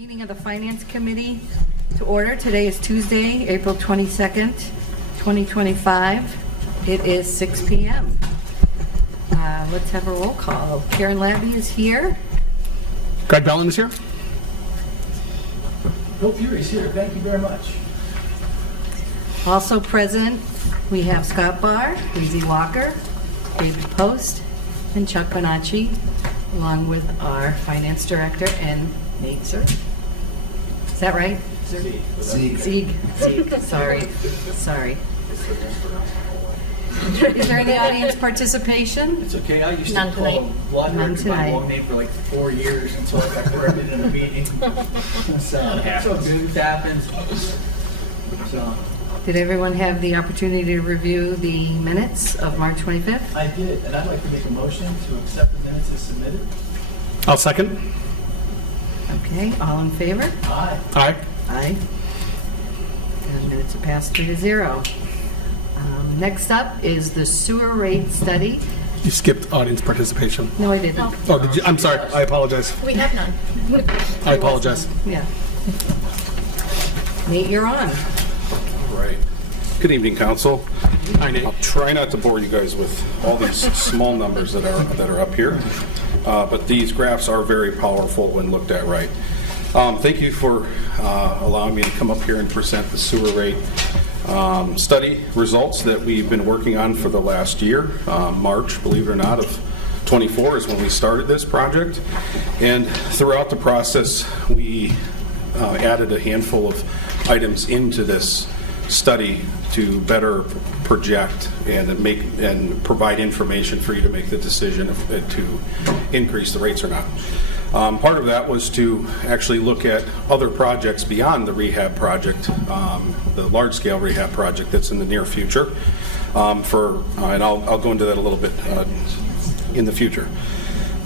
Meeting of the Finance Committee to order. Today is Tuesday, April 22nd, 2025. It is 6 p.m. Let's have a roll call. Karen Labby is here. Greg Bellin is here. Bill Fury is here. Thank you very much. Also present, we have Scott Barr, Lizzie Walker, David Post, and Chuck Bonacci, along with our Finance Director and Nate Sir. Is that right? Sieg. Sorry. Is there any audience participation? It's okay. I used None to call tonight. law None director by tonight. long name for like 4 years until I got corrected in a meeting. So good. It happens. So Did everyone have the opportunity to review the minutes of March 25th? I did, and I'd like to make a motion to accept the minutes as submitted. I'll second. Okay, all in favor? Aye. Aye. Aye. And minutes are passed 3-0. Next up is the sewer rate study. You skipped audience participation. No, I didn't. Oh, did you? I'm sorry. I apologize. We have none. I apologize. Yeah. Nate, you're on. Right. Good evening, Council. Hi, Nate. I'll try not to bore you guys with all these small numbers that are up here, but these graphs are very powerful when looked at right. Thank you for allowing me to come up here and present the sewer rate study results that we've been working on for the last year. March, believe it or not, of 24 is when we started this project, and throughout the process we added a handful of items into this study to better project and provide information for you to make the decision to increase the rates or not. Part of that was to actually look at other projects beyond the rehab project, the large-scale rehab project that's in the near future. And I'll go into that a little bit in the future.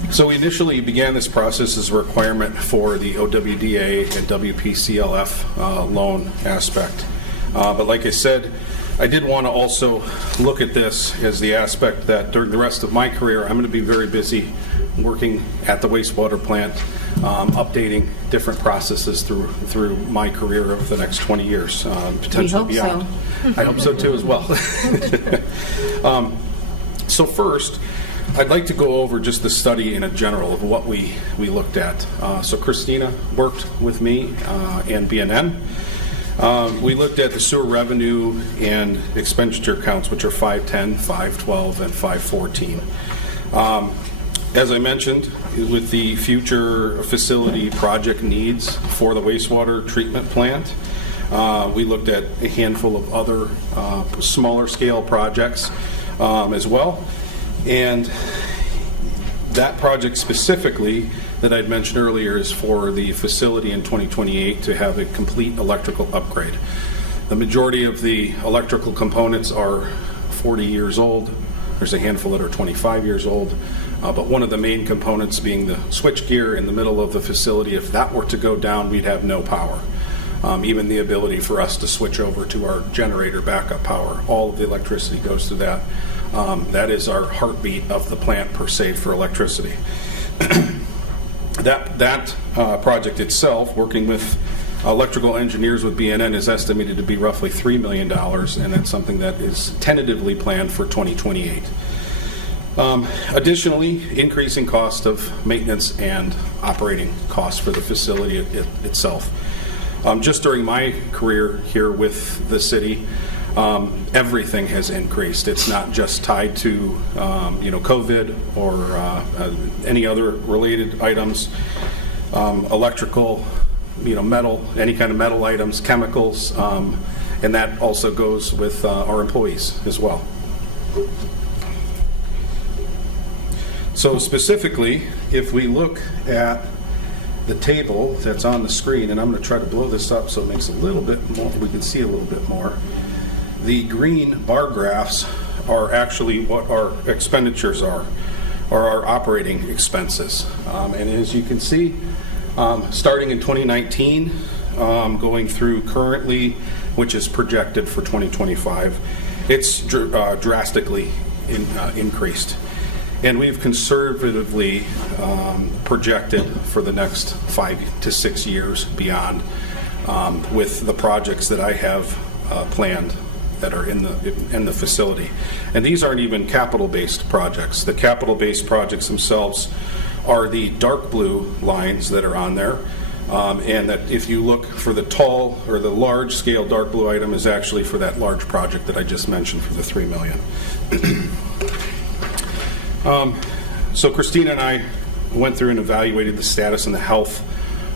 So we initially began this process as a requirement for the OWDA and WPCLF loan aspect. But like I said, I did want to also look at this as the aspect that during the rest of my career, I'm going to be very busy working at the wastewater plant, updating different processes through my career over the next 20 years, potentially beyond. So. I hope so too as well. So first, I'd like to go over just the study in a general of what we looked at. So Christina worked with me and BNN. We looked at the sewer revenue and expenditure counts, which are 510, 512, and 514. As I mentioned, with the future facility project needs for the wastewater treatment plant, we looked at a handful of other smaller scale projects as well. And that project specifically that I'd mentioned earlier is for the facility in 2028 to have a complete electrical upgrade. The majority of the electrical components are 40 years old. There's a handful that are 25 years old. But one of the main components being the switch gear in the middle of the facility, if that were to go down, we'd have no power. Even the ability for us to switch over to our generator backup power, all of the electricity goes through that. That is our heartbeat of the plant per se for electricity. That project itself, working with electrical engineers with BNN, is estimated to be roughly $3 million, and that's something that is tentatively planned for 2028. Additionally, increasing cost of maintenance and operating costs for the facility itself. Just during my career here with the city, everything has increased. It's not just tied to COVID or any other related items. Electrical, metal, any kind of metal items, chemicals, and that also goes with our employees as well. So specifically, if we look at the table that's on the screen, and I'm going to try to blow this up so it makes a little bit more, we can see a little bit more. The green bar graphs are actually what our expenditures are, or our operating expenses. And as you can see, starting in 2019, going through currently, which is projected for 2025, it's drastically increased. And we've conservatively projected for the next 5 to 6 years beyond with the projects that I have planned that are in the facility. And these aren't even capital-based projects. The capital-based projects themselves are the dark blue lines that are on there. And that if you look for the tall or the large-scale dark blue item is actually for that large project that I just mentioned for the $3 million. So Christina and I went through and evaluated the status and the health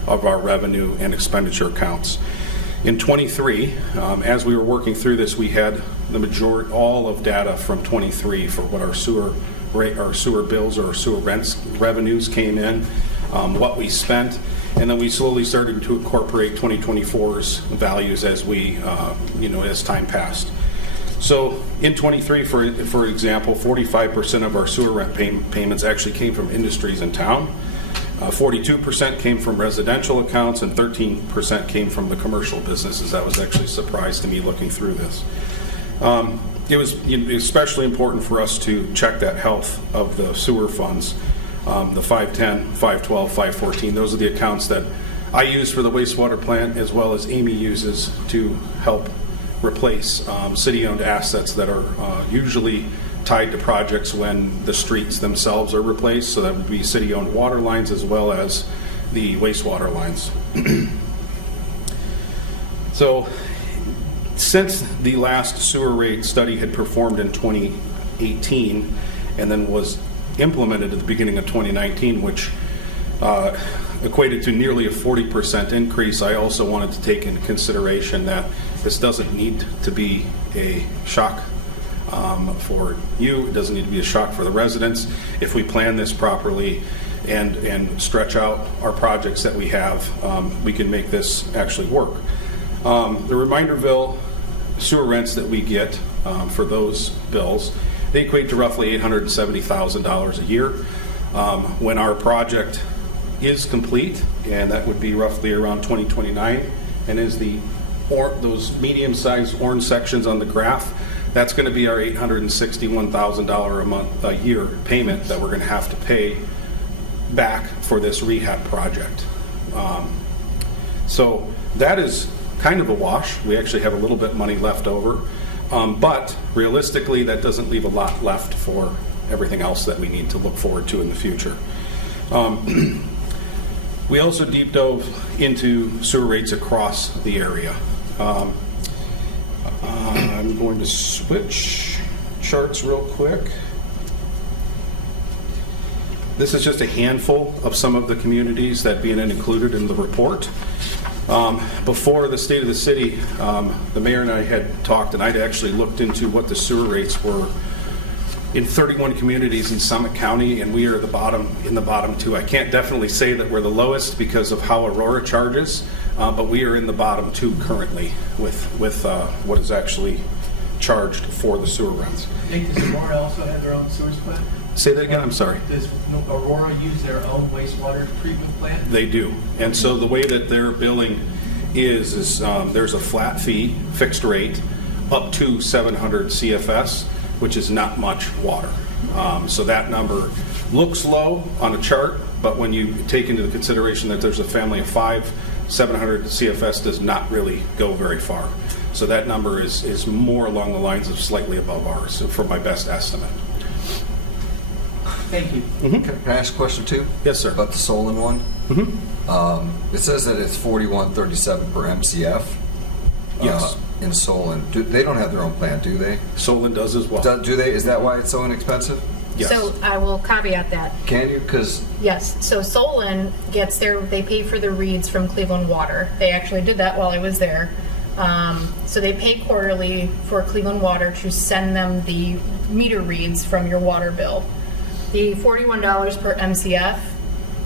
of our revenue and expenditure accounts. In 23, as we were working through this, we had all of data from 23 for what our sewer bills or our sewer revenues came in, what we spent, and then we slowly started to incorporate 2024's values as we, as time passed. So in 23, for example, 45% of our sewer rent payments actually came from industries in town. 42% came from residential accounts, and 13% came from the commercial businesses. That was actually a surprise to me looking through this. It was especially important for us to check that health of the sewer funds, the 510, 512, 514. Those are the accounts that I use for the wastewater plant, as well as Amy uses to help replace city-owned assets that are usually tied to projects when the streets themselves are replaced. So that would be city-owned water lines as well as the wastewater lines. So since the last sewer rate study had performed in 2018 and then was implemented at the beginning of 2019, which equated to nearly a 40% increase, I also wanted to take into consideration that this doesn't need to be a shock for you. It doesn't need to be a shock for the residents. If we plan this properly and stretch out our projects that we have, we can make this actually work. The Reminderville sewer rents that we get for those bills, they equate to roughly $870,000 a year. When our project is complete, and that would be roughly around 2029, and is those medium-sized orange sections on the graph, that's going to be our $861,000 a year payment that we're going to have to pay back for this rehab project. So that is kind of a wash. We actually have a little bit money left over, but realistically, that doesn't leave a lot left for everything else that we need to look forward to in the future. We also deep dove into sewer rates across the area. I'm going to switch charts real quick. This is just a handful of some of the communities that BNN included in the report. Before the State of the City, the mayor and I had talked, and I'd actually looked into what the sewer rates were in 31 communities in Summit County, and we are in the bottom two. I can't definitely say that we're the lowest because of how Aurora charges, but we are in the bottom two currently with what is actually charged for the sewer rents. Nate, does Aurora also have their own sewage plant? Say that again, I'm sorry. Does Aurora use their own wastewater treatment plant? They do. And so the way that their billing is there's a flat fee, fixed rate, up to 700 CFS, which is not much water. So that number looks low on a chart, but when you take into consideration that there's a family of 5, 700 CFS does not really go very far. So that number is more along the lines of slightly above ours, so for my best estimate. Thank you. Can I ask a question too? Yes, sir. About the Solon one? It says that it's 41.37 per MCF. Yes. In Solon. They don't have their own plant, do they? Solon does as well. Do they? Is that why it's so inexpensive? Yes. So I will caveat that. Can you? Because Yes, so Solon they pay for the reads from Cleveland Water. They actually did that while I was there. So they pay quarterly for Cleveland Water to send them the meter reads from your water bill. The $41 per MCF,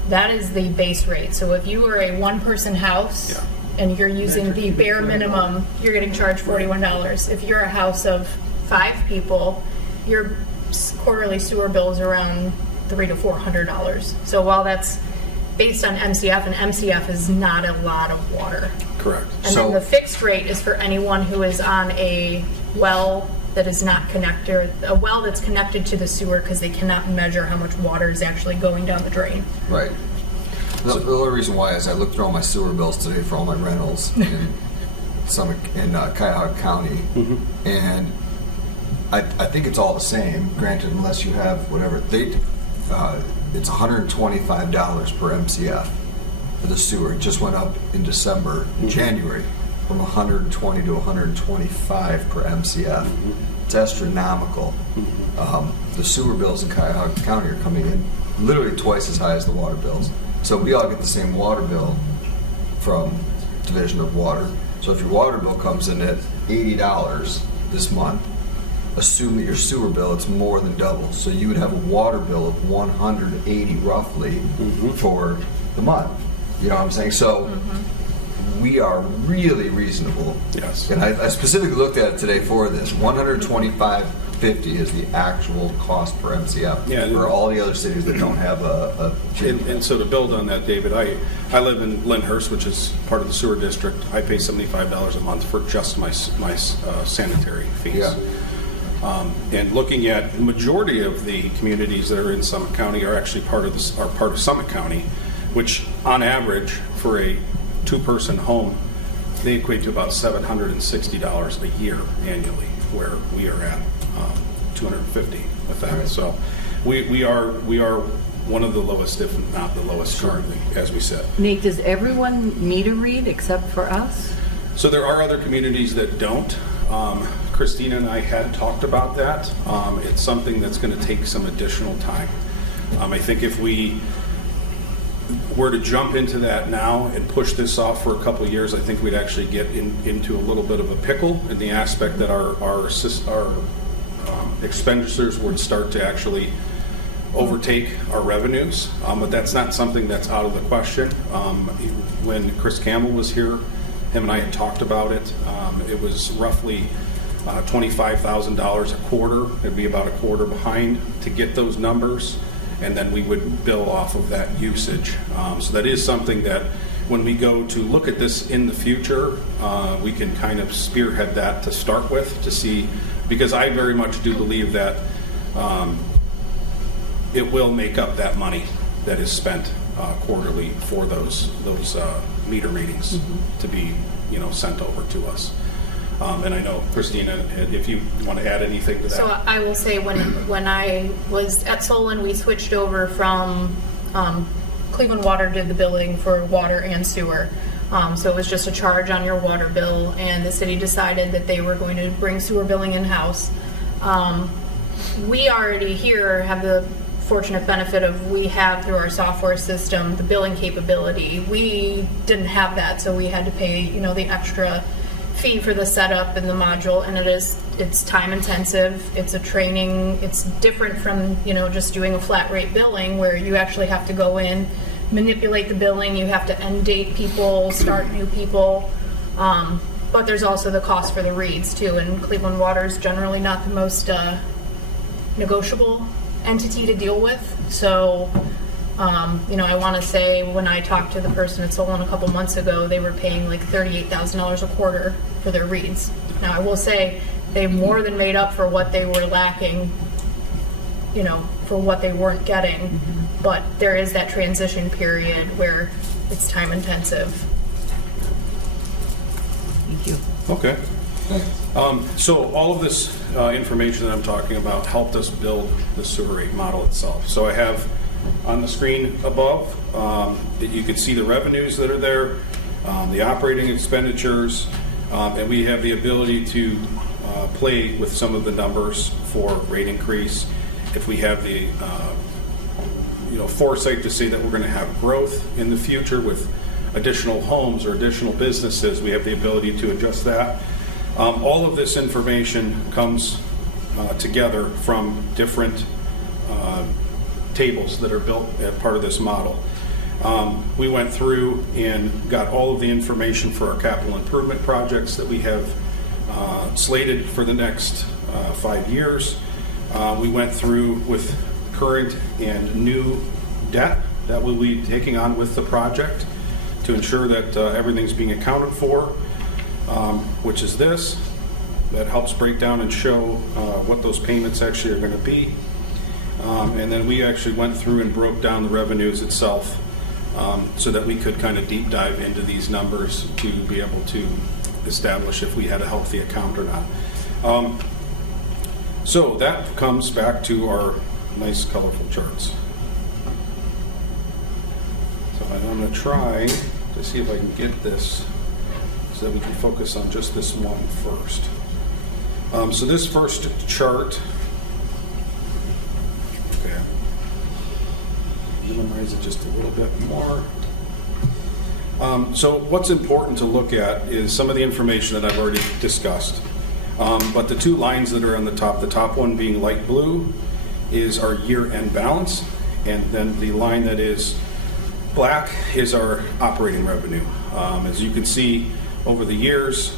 that is the base rate. So if you are a one-person house and you're using the bare minimum, you're getting charged $41. If you're a house of 5 people, your quarterly sewer bill is around $300 to $400. So while that's based on MCF, and MCF is not a lot of water. Correct. And then the fixed rate is for anyone who is on a well that is not connected, a well that's connected to the sewer because they cannot measure how much water is actually going down the drain. Right. The only reason why is I looked through all my sewer bills today for all my rentals in Cuyahoga County, and I think it's all the same. Granted, unless you have whatever it's $125 per MCF for the sewer. It just went up in January, from 120 to 125 per MCF. It's astronomical. The sewer bills in Cuyahoga County are coming in literally twice as high as the water bills. So we all get the same water bill from Division of Water. So if your water bill comes in at $80 this month, assume that your sewer bill, it's more than double. So you would have a water bill of $180 roughly for the month. You know what I'm saying? So we are really reasonable. Yes. And I specifically looked at it today for this. $125.50 is the actual cost per MCF for all the other cities that don't have a And so to build on that, David, I live in Lyndhurst, which is part of the sewer district. I pay $75 a month for just my sanitary fees. Yeah. And looking at the majority of the communities that are in Summit County are actually part of Summit County, which on average for a two-person home, they equate to about $760 a year annually, where we are at $250 with that. Right. So we are one of the lowest, if not the lowest currently, as we said. Nate, does everyone meter read except for us? So there are other communities that don't. Christina and I had talked about that. It's something that's going to take some additional time. I think if we were to jump into that now and push this off for a couple of years, I think we'd actually get into a little bit of a pickle in the aspect that our expenditures would start to actually overtake our revenues. But that's not something that's out of the question. When Chris Campbell was here, him and I had talked about it. It was roughly $25,000 a quarter. It'd be about a quarter behind to get those numbers, and then we would bill off of that usage. So that is something that when we go to look at this in the future, we can kind of spearhead that to start with to see, because I very much do believe that it will make up that money that is spent quarterly for those meter readings to be sent over to us. And I know, Christina, if you want to add anything to that. So I will say when I was at Solon, we switched over from Cleveland Water did the billing for water and sewer. So it was just a charge on your water bill, and the city decided that they were going to bring sewer billing in-house. We already here have the fortunate benefit of we have through our software system the billing capability. We didn't have that, so we had to pay the extra fee for the setup and the module, and it's time intensive. It's a training. It's different from just doing a flat rate billing where you actually have to go in, manipulate the billing. You have to end date people, start new people. But there's also the cost for the reads too, and Cleveland Water is generally not the most negotiable entity to deal with. So I want to say when I talked to the person at Solon a couple months ago, they were paying like $38,000 a quarter for their reads. Now I will say they more than made up for what they were lacking, for what they weren't getting. But there is that transition period where it's time intensive. Thank you. Okay. So all of this information that I'm talking about helped us build the sewer rate model itself. So I have on the screen above that you can see the revenues that are there, the operating expenditures, and we have the ability to play with some of the numbers for rate increase. If we have the foresight to say that we're going to have growth in the future with additional homes or additional businesses, we have the ability to adjust that. All of this information comes together from different tables that are built as part of this model. We went through and got all of the information for our capital improvement projects that we have slated for the next 5 years. We went through with current and new debt that we'll be taking on with the project to ensure that everything's being accounted for, which is this. that helps break down and show what those payments actually are going to be. And then we actually went through and broke down the revenues itself so that we could kind of deep dive into these numbers to be able to establish if we had a healthy account or not. So that comes back to our nice colorful charts. So I'm going to try to see if I can get this so that we can focus on just this one first. So this first chart, okay, minimize it just a little bit more. So what's important to look at is some of the information that I've already discussed. But the two lines that are on the top one being light blue is our year-end balance, and then the line that is black is our operating revenue. As you can see over the years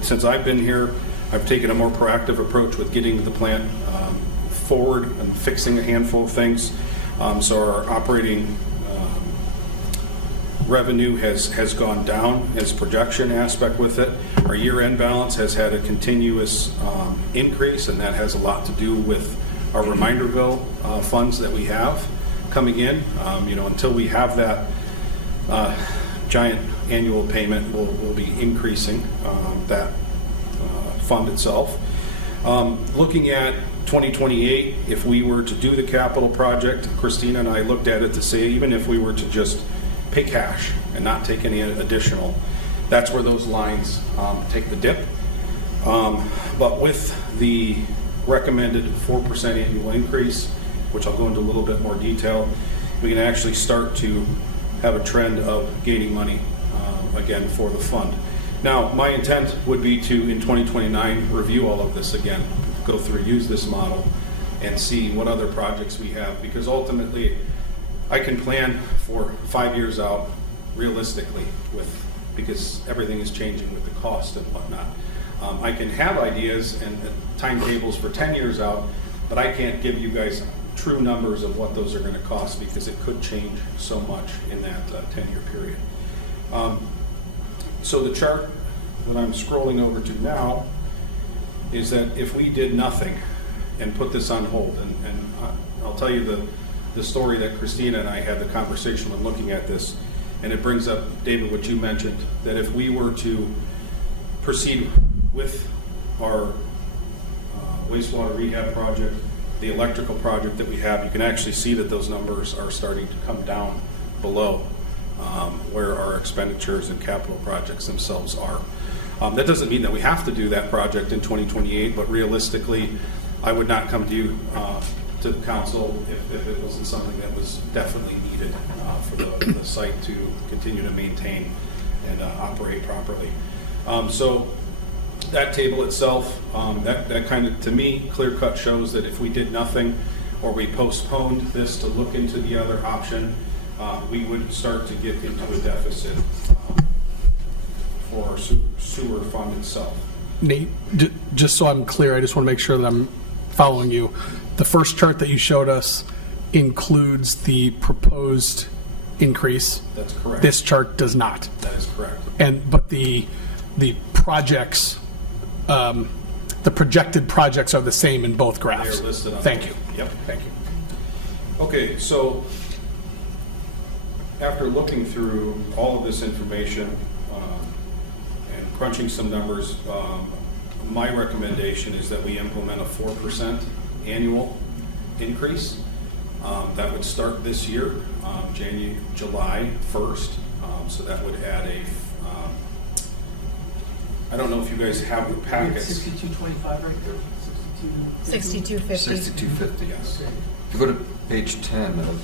since I've been here, I've taken a more proactive approach with getting the plant forward and fixing a handful of things. So our operating revenue has gone down as projection aspect with it. Our year-end balance has had a continuous increase, and that has a lot to do with our Reminderville funds that we have coming in. Until we have that giant annual payment, we'll be increasing that fund itself. Looking at 2028, if we were to do the capital project, Christina and I looked at it to say, even if we were to just pay cash and not take any additional, that's where those lines take the dip. But with the recommended 4% annual increase, which I'll go into a little bit more detail, we can actually start to have a trend of gaining money again for the fund. Now, my intent would be to, in 2029, review all of this again, go through, use this model, and see what other projects we have, because ultimately, I can plan for 5 years out realistically because everything is changing with the cost and whatnot. I can have ideas and timetables for 10 years out, but I can't give you guys true numbers of what those are going to cost because it could change so much in that 10-year period. So the chart that I'm scrolling over to now is that if we did nothing and put this on hold, and I'll tell you the story that Christina and I had the conversation when looking at this, and it brings up, David, what you mentioned, that if we were to proceed with our wastewater rehab project, the electrical project that we have, you can actually see that those numbers are starting to come down below where our expenditures and capital projects themselves are. That doesn't mean that we have to do that project in 2028, but realistically, I would not come to you to the council if it wasn't something that was definitely needed for the site to continue to maintain and operate properly. So that table itself, that kind of, to me, clear-cut shows that if we did nothing or we postponed this to look into the other option, we would start to get into a deficit for our sewer fund itself. Nate, just so I'm clear, I just want to make sure that I'm following you. The first chart that you showed us includes the proposed increase. That's correct. This chart does not. That is correct. But the projects, the projected projects are the same in both graphs. They're listed on Thank both. you. Yep, thank you. Okay, so after looking through all of this information and crunching some numbers, my recommendation is that we implement a 4% annual increase. That would start this year, July 1st. So that would add I don't know if you guys have the packets. 6225 right there. 6250. 6250. Yes. If you go to page 10 of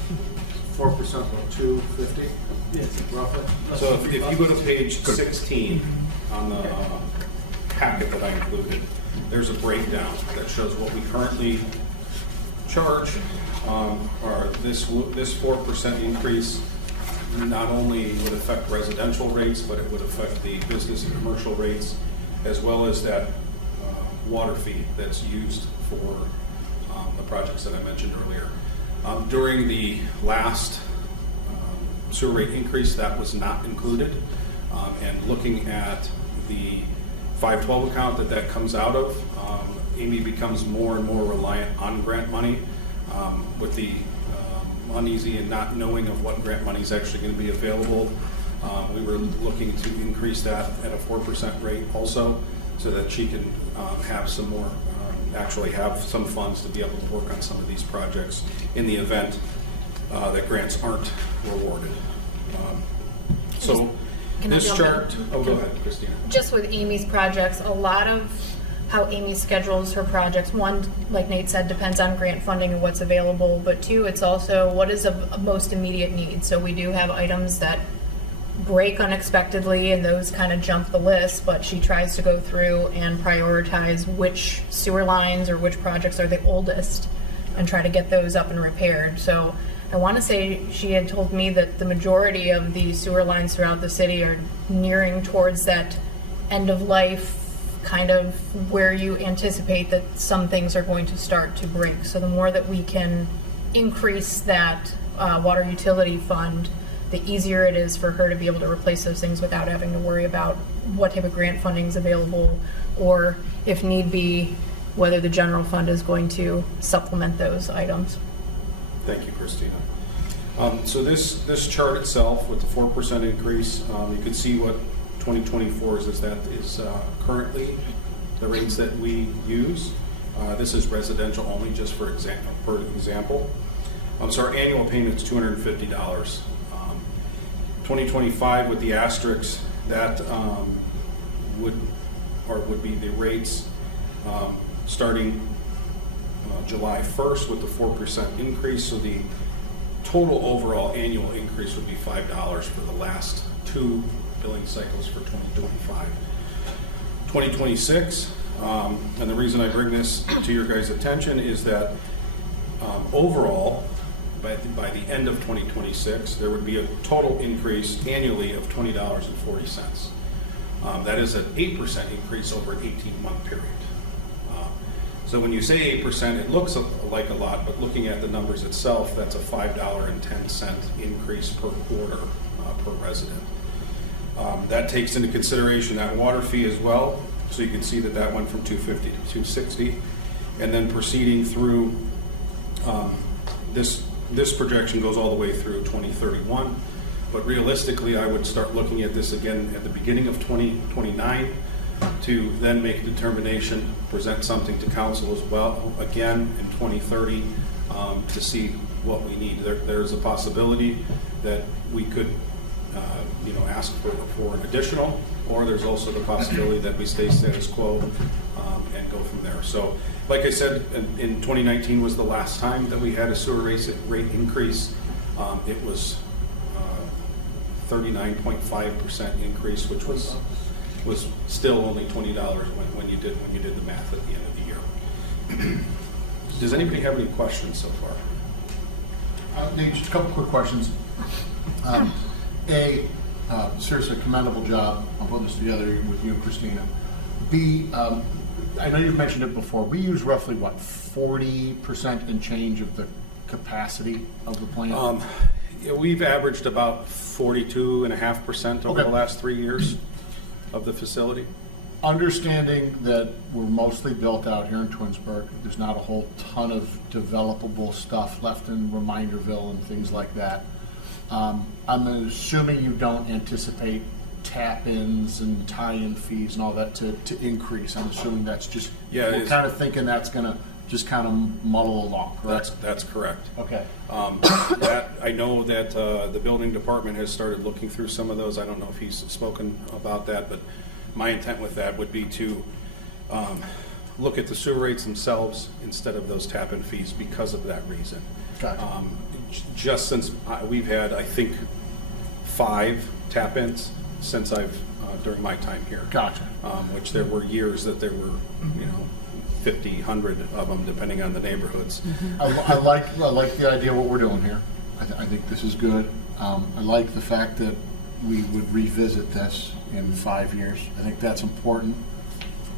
4% of 250. Yes, roughly. So if you go to page 16 on the packet that I included, there's a breakdown that shows what we currently charge. Or this 4% increase not only would affect residential rates, but it would affect the business and commercial rates, as well as that water fee that's used for the projects that I mentioned earlier. During the last sewer rate increase, that was not included. And looking at the 512 account that comes out of. Amy becomes more and more reliant on grant money with the uneasy and not knowing of what grant money is actually going to be available. We were looking to increase that at a 4% rate also, so that she can have some more, actually have some funds to be able to work on some of these projects in the event that grants aren't rewarded. So Can I this jump in? chart, oh, go ahead, Christina. Just with Amy's projects, a lot of how Amy schedules her projects, one, like Nate said, depends on grant funding and what's available, but two, it's also what is of most immediate need. So we do have items that break unexpectedly and those kind of jump the list, but she tries to go through and prioritize which sewer lines or which projects are the oldest and try to get those up and repaired. So I want to say she had told me that the majority of the sewer lines throughout the city are nearing towards that end of life, kind of where you anticipate that some things are going to start to break. So the more that we can increase that water utility fund, the easier it is for her to be able to replace those things without having to worry about what type of grant funding is available, or if need be, whether the general fund is going to supplement those items. Thank you, Christina. So this chart itself with the 4% increase, you can see what 2024 is currently the rates that we use. This is residential only, just for example. So our annual payment is $250. 2025 with the asterisks, that would be the rates starting July 1st with the 4% increase. So the total overall annual increase would be $5 for the last two billing cycles for 2025. 2026, and the reason I bring this to your guys' attention is that overall, by the end of 2026, there would be a total increase annually of $20.40. That is an 8% increase over an 18-month period. So when you say 8%, it looks like a lot, but looking at the numbers itself, that's a $5.10 increase per quarter per resident. That takes into consideration that water fee as well. So you can see that went from $250 to $260, and then proceeding through this projection goes all the way through 2031. But realistically, I would start looking at this again at the beginning of 2029 to then make a determination, present something to council as well again in 2030 to see what we need. There's a possibility that we could ask for an additional, or there's also the possibility that we stay status quo and go from there. So like I said, in 2019 was the last time that we had a sewer rate increase. It was 39.5% increase, which was still only $20 when you did the math at the end of the year. Does anybody have any questions so far? Nate, just a couple quick questions. Seriously commendable job on putting this together with you and Christina. B, I know you've mentioned it before. We use roughly, 40% and change of the capacity of the plant? We've averaged about 42.5% over the last 3 years of the facility. Understanding that we're mostly built out here in Twinsburg, there's not a whole ton of developable stuff left in Reminderville and things like that. I'm assuming you don't anticipate tap-ins and tie-in fees and all that to increase. I'm assuming that's just, we're kind of thinking that's going to just kind of muddle along, correct? That's correct. Okay. I know that the building department has started looking through some of those. I don't know if he's spoken about that, but my intent with that would be to look at the sewer rates themselves instead of those tap-in fees because of that reason. Gotcha. Just since we've had, I think, 5 tap-ins since during my time here. Gotcha. Which there were years that there were, 50, 100 of them, depending on the neighborhoods. I like the idea of what we're doing here. I think this is good. I like the fact that we would revisit this in 5 years. I think that's important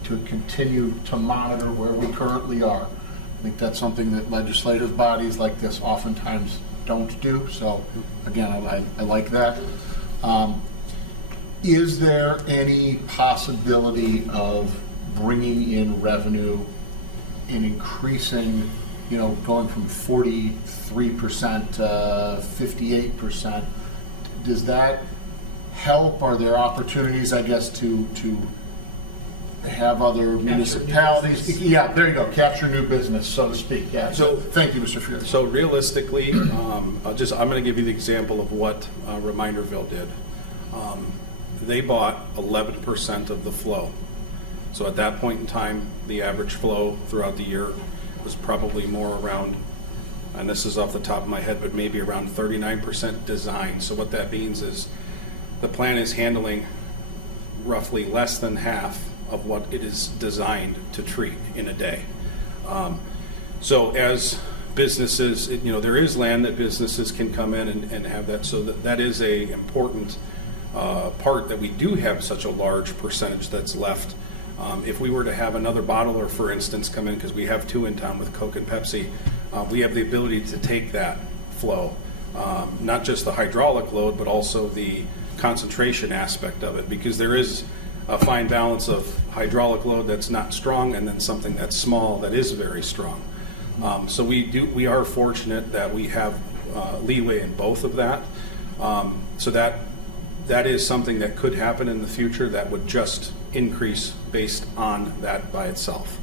to continue to monitor where we currently are. I think that's something that legislative bodies like this oftentimes don't do. So again, I like that. Is there any possibility of bringing in revenue and increasing, going from 43% to 58%? Does that help? Are there opportunities, I guess, to have other municipalities? business. Yeah, there you go, capture new business, so to speak, yeah. So, thank you, Mr. Fuhrer. So realistically, I'm going to give you the example of what Reminderville did. They bought 11% of the flow. So at that point in time, the average flow throughout the year was probably more around, and this is off the top of my head, but maybe around 39% design. So what that means is the plant is handling roughly less than half of what it is designed to treat in a day. So as businesses, there is land that businesses can come in and have that. So that is a important part, that we do have such a large percentage that's left. If we were to have another bottler, for instance, come in, because we have two in town with Coke and Pepsi, we have the ability to take that flow, not just the hydraulic load, but also the concentration aspect of it, because there is a fine balance of hydraulic load that's not strong and then something that's small that is very strong. So we are fortunate that we have leeway in both of that. So that is something that could happen in the future that would just increase based on that by itself.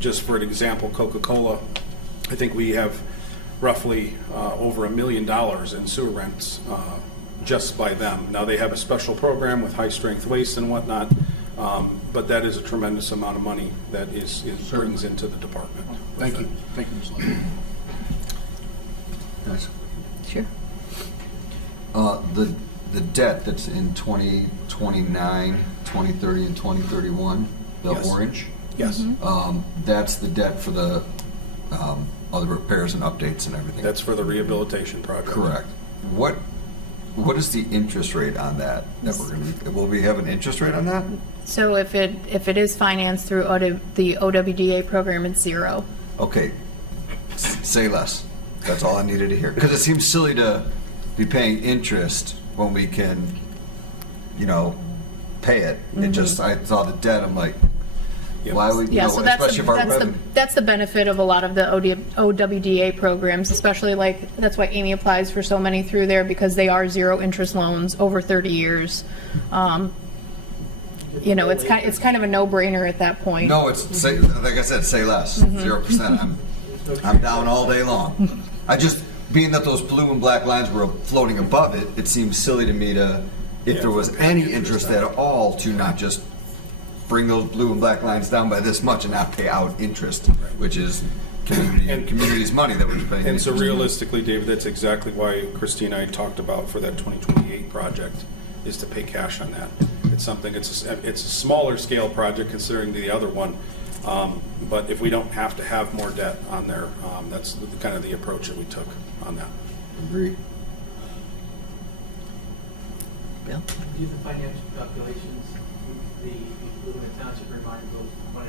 Just for an example, Coca-Cola, I think we have roughly over $1 million in sewer rents just by them. Now, they have a special program with high-strength waste and whatnot, but that is a tremendous amount of money that brings into the department. Thank you. Thank you, Ms. Levy. Nice. Sure. The debt that's in 2029, 2030, and 2031, the Yes. orange, Yes, that's the debt for the other repairs and updates and everything. that's for the rehabilitation project. Correct. What is the interest rate on that we're going to? Will we have an interest rate on that? So if it is financed through the OWDA program, it's zero. Okay, say less. That's all I needed to hear. Because it seems silly to be paying interest when we can, pay it. It just, I saw the debt, I'm like, Yep. why would, Yeah, so especially if our revenue. that's the benefit of a lot of the OWDA programs, especially that's why Amy applies for so many through there, because they are zero interest loans over 30 years. It's kind of a no-brainer at that point. No, like I said, say less. 0%. I'm down all day long. Being that those blue and black lines were floating above it, it seems silly to me if there was any interest at all, to not just bring those blue and black lines down by this much and not pay out interest, which is community's money that we're paying. And so interest. realistically, David, that's exactly why Christine and I talked about for that 2028 project, is to pay cash on that. It's something, it's a smaller scale project considering the other one, but if we don't have to have more debt on there, that's kind of the approach that we took on that. Agree. Bill? Do the financial calculations, the Lumen Township reminder goes 1.5%.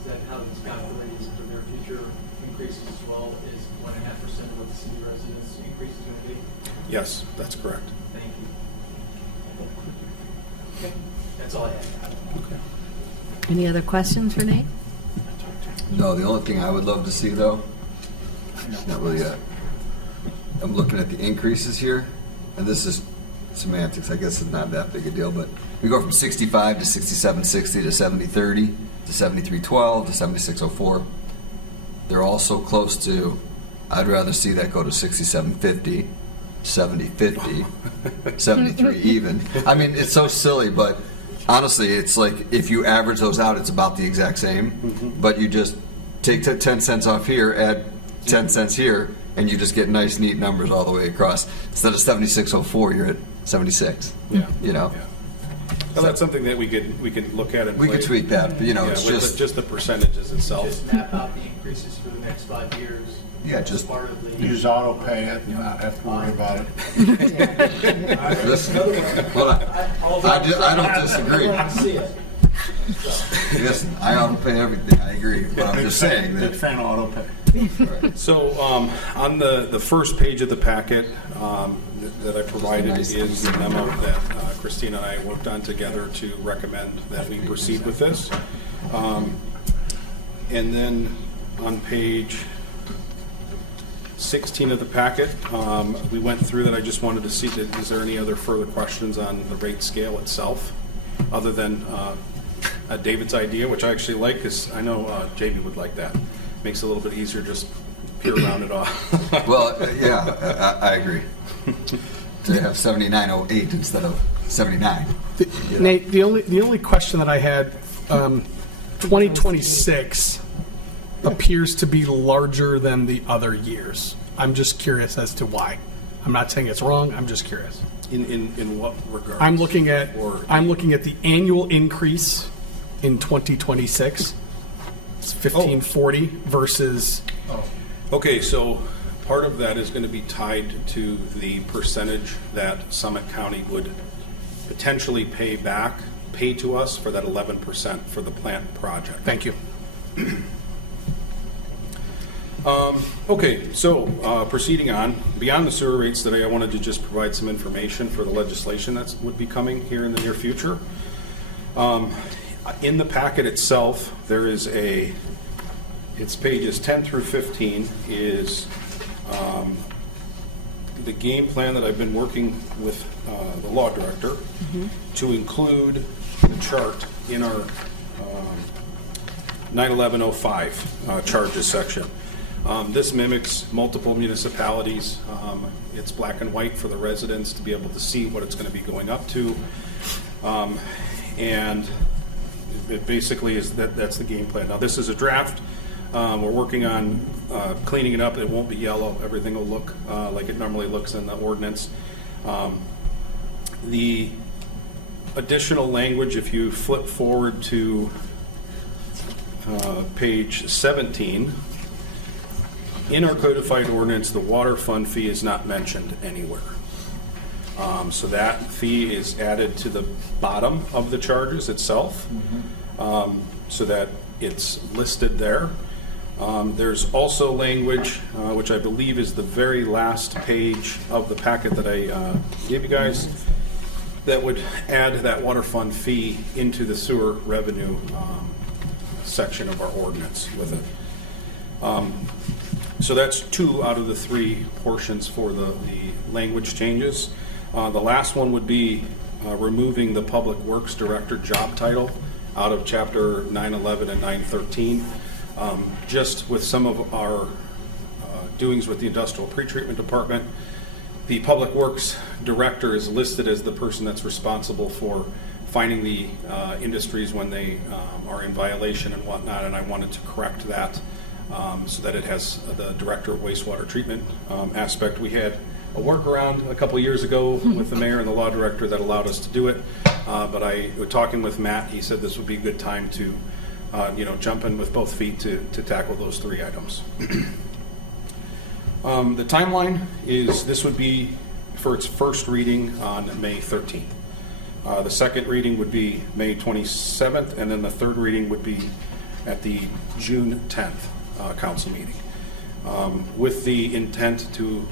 Is that how it's calculated for their future increases as well? Is 1.5% of what the city residents' increase is going to be? Yes, that's correct. Thank you. Okay, that's all I have. Any other questions for Nate? No, the only thing I would love to see, though, not really I'm looking at the increases here, and this is semantics. I guess it's not that big a deal, but we go from 65 to 6760 to 7030 to 7312 to 7604. They're all so close to, I'd rather see that go to 6750, 7050, 73 even. I mean, it's so silly, but honestly, it's like if you average those out, it's about the exact same, but you just take 10 cents off here, add 10 cents here, and you just get nice, neat numbers all the way across. Instead of 7604, you're at 76. Yeah. Yeah. Well, that's something that we could look at and We could tweak that, but it's with just the percentages itself. Just map out the increases for the next 5 years. Yeah, just as part of the. Use auto pay it, and not have to worry about it. listen. Hold on. I don't disagree. See it. Listen, I don't pay everything. I agree, but I'm just saying Big that fan of auto pay. So on the first page of the packet that I provided Nice. is the memo that Christina and I worked on together to recommend that we proceed with this. And then on page 16 of the packet, we went through that. I just wanted to see, is there any other further questions on the rate scale itself, other than David's idea, which I actually like, because I know JB would like that. Makes it a little bit easier, just pure round it off. Well, yeah, I agree. To have 7908 instead of 79. Nate, the only question that I had, 2026 appears to be larger than the other years. I'm just curious as to why. I'm not saying it's wrong. I'm just curious. In what regard? I'm looking at the annual increase in 2026. It's 1540 versus. Okay, so part of that is going to be tied to the percentage that Summit County would potentially pay to us for that 11% for the plant project. Thank you. Okay, so proceeding on, beyond the sewer rates today, I wanted to just provide some information for the legislation that would be coming here in the near future. In the packet itself, there is it's pages 10 through 15 is the game plan that I've been working with the law director to include the chart in our 91105 charges section. This mimics multiple municipalities. It's black and white for the residents to be able to see what it's going to be going up to. And it basically is that's the game plan. Now, this is a draft. We're working on cleaning it up. It won't be yellow. Everything will look like it normally looks in the ordinance. The additional language, if you flip forward to page 17, in our codified ordinance, the water fund fee is not mentioned anywhere. So that fee is added to the bottom of the charges itself, so that it's listed there. There's also language, which I believe is the very last page of the packet that I gave you guys, that would add that water fund fee into the sewer revenue section of our ordinance with it. So that's 2 out of the 3 portions for the language changes. The last one would be removing the Public Works Director job title out of Chapter 911 and 913. Just with some of our doings with the Industrial Pretreatment Department, the Public Works Director is listed as the person that's responsible for finding the industries when they are in violation and whatnot, and I wanted to correct that so that it has the Director of Wastewater Treatment aspect. We had a workaround a couple years ago with the mayor and the law director that allowed us to do it, but I was talking with Matt. He said this would be a good time to jump in with both feet to tackle those 3 items. The timeline is this would be for its first reading on May 13th. The second reading would be May 27th, and then the third reading would be at the June 10th council meeting, with the intent to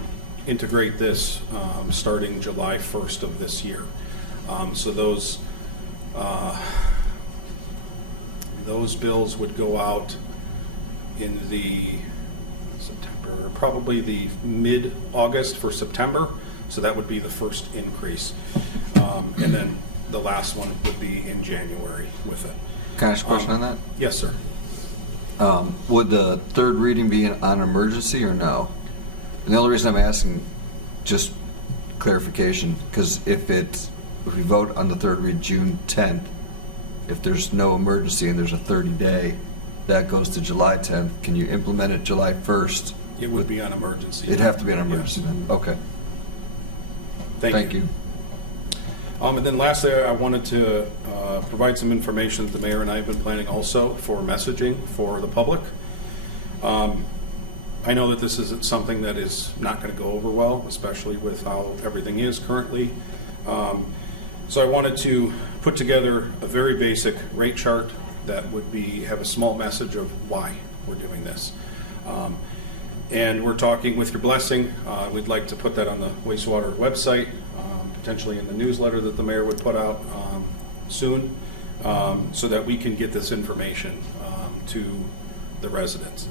integrate this starting July 1st of this year. So those bills would go out in the September, probably the mid-August for September. So that would be the first increase. And then the last one would be in January with it. Can I ask a question on that? Yes, sir. Would the third reading be on emergency or no? And the only reason I'm asking, just clarification, because if we vote on the third read June 10th, if there's no emergency and there's a 30-day, that goes to July 10th. Can you implement it July 1st? It would be on emergency. It'd have to be an emergency Yes. then? Okay. Thank you. And then lastly, I wanted to provide some information that the mayor and I have been planning also for messaging for the public. I know that this isn't something that is not going to go over well, especially with how everything is currently. So I wanted to put together a very basic rate chart that would have a small message of why we're doing this. And we're talking, with your blessing, we'd like to put that on the wastewater website, potentially in the newsletter that the mayor would put out soon, so that we can get this information to the residents.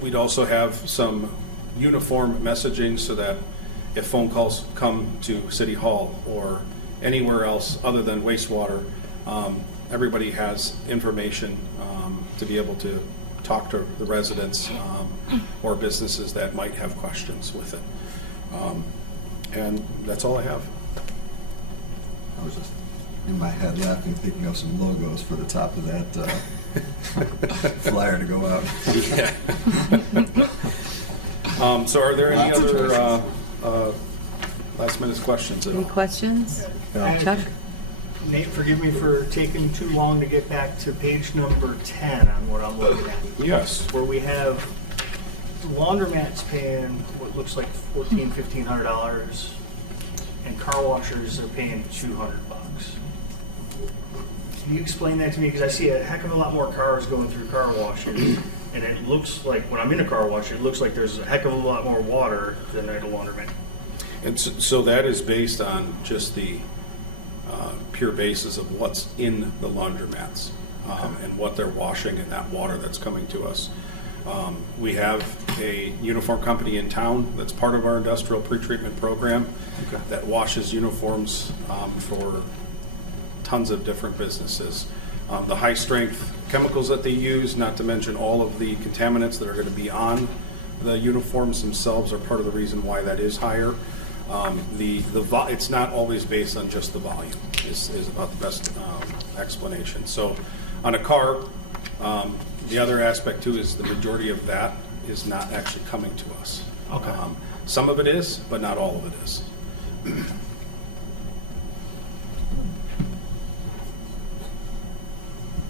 We'd also have some uniform messaging so that if phone calls come to City Hall or anywhere else other than wastewater, everybody has information to be able to talk to the residents or businesses that might have questions with it. And that's all I have. I was just in my head laughing, thinking of some logos for the top of that flyer to go out. So are there any Lots of other last minute questions at Any all? questions? Chuck? Nate, forgive me for taking too long to get back to page number 10 on what I'm looking at. Yes. Where we have laundromats paying what looks like $1,500, and car washers are paying $200. Can you explain that to me? Because I see a heck of a lot more cars going through car washes, and it looks like, when I'm in a car wash, it looks like there's a heck of a lot more water than at a laundromat. And so that is based on just the pure basis of what's in the laundromats and what they're washing and that water that's coming to us. We have a uniform company in town that's part of our industrial pretreatment program that washes uniforms for tons of different businesses. The high strength chemicals that they use, not to mention all of the contaminants that are going to be on the uniforms themselves, are part of the reason why that is higher. It's not always based on just the volume, is about the best explanation. So on a car, the other aspect too is the majority of that is not actually coming to us. Okay. Some of it is, but not all of it is.